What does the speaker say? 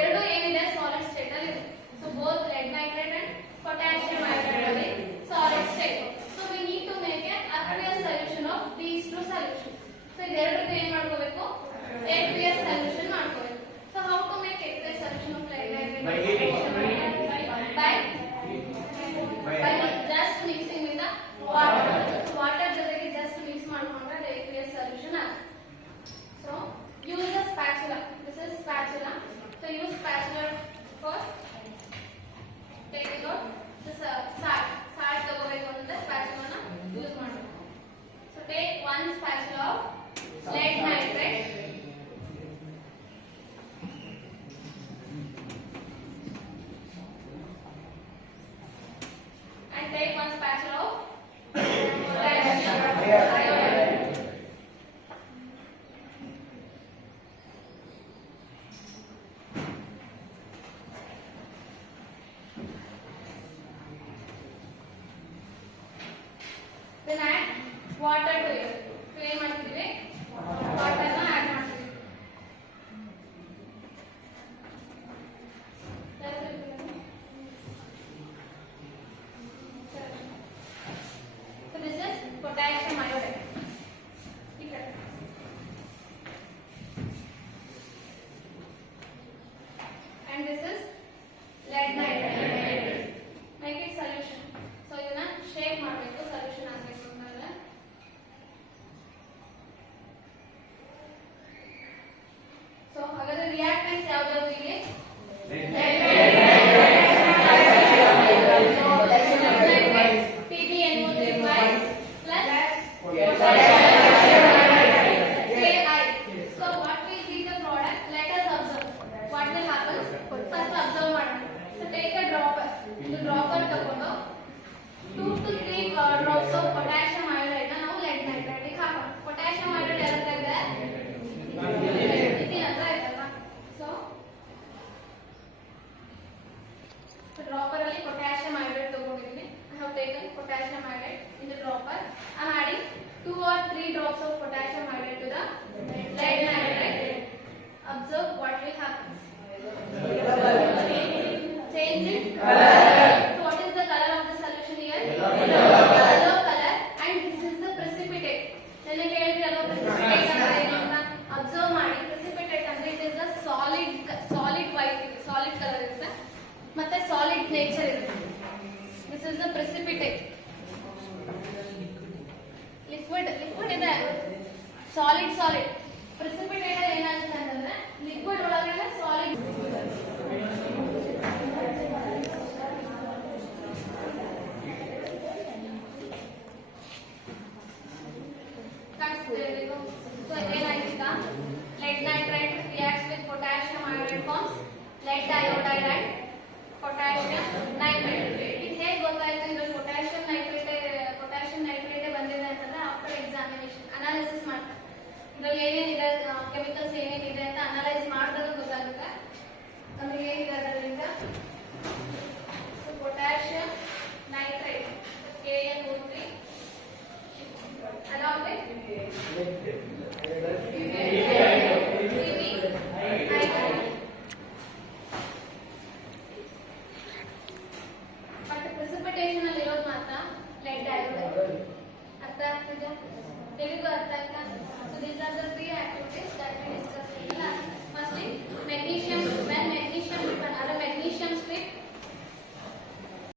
ಎರಡು ಏನಿದೆ solid state ಅಲ್ಲಿ ಇದೆ. So both lead nitrate and potassium iodide are in solid state. So we need to make an aqueous solution of these two solutions. So ಇದೆರಡಕ್ಕೆ ಏನು ಮಾಡ್ಕೋಬೇಕು? Aqueous solution ಮಾಡ್ಕೋಬೇಕು. So how to make aqueous solution of lead nitrate? By just mixing with the water. So water ಜೊತೆಗೆ just mix ಮಾಡ್ಕೊಂಡ್ರೆ ಅದು aqueous solution ಆಗುತ್ತೆ. So use a spatula. This is spatula. So use spatula for take it out. This salt ತಗೋಬೇಕು ಅಂದ್ರೆ spatula ನ use ಮಾಡಬೇಕು. So take one spatula of lead nitrate. And take one spatula of potassium iodide. Then add water to it. So ಏನು ಮಾಡ್ತಿದ್ದೀವಿ? Water ನ add ಮಾಡ್ತೀವಿ. So this is potassium iodide. ಈ ಕಡೆ. And this is lead nitrate. Make it solution. So ಇದನ್ನ shake ಮಾಡಬೇಕು solution ಆಗಬೇಕು ಅಂತಂದ್ರೆ. ಸೊ ಹಾಗಾದ್ರೆ ರಿಯಾಕ್ಟೆಂಟ್ಸ್ ಯಾವ್ದಾದ್ರು ಇಲ್ಲಿ? PbNO3 plus Ki. So what will be the product? Let us observe. What will happen? First observe ಮಾಡೋಣ. So take a dropper. The dropper ತಗೊಂಡು 2 to 3 drops of potassium iodide ನ ನಾವು lead nitrate ಗೆ ಹಾಕೋಣ. potassium iodide ಎಲ್ಲ ಇದೆ ಇದನ್ನ ಹತ್ರ ಇದೆಲ್ಲ. So dropper ಅಲ್ಲಿ potassium iodide ತಗೊಂಡಿದ್ದೀನಿ. I have taken potassium iodide in the dropper. I am adding 2 or 3 drops of potassium iodide to the lead nitrate. Observe what will happen. Change it. So what is the color of the solution here? Yellow color. And this is the precipitate. Then ಹೇಳಿದ್ರಲ್ಲ precipitate ಅಂದ್ರೆ ಏನು ಅಂತ observe ಮಾಡಿ. precipitate ಅಂದ್ರೆ it is a solid white solid color ಇರುತ್ತೆ ಮತ್ತೆ solid nature ಇರುತ್ತೆ. This is the precipitate. liquid ಇದೆ solid precipitate ಅಲ್ಲಿ ಏನಾಗುತ್ತೆ ಅಂತಂದ್ರೆ liquid ಒಳಗಡೆ solid So ಏನಾಯ್ತು? lead nitrate reacts with potassium iodide forms lead iodide and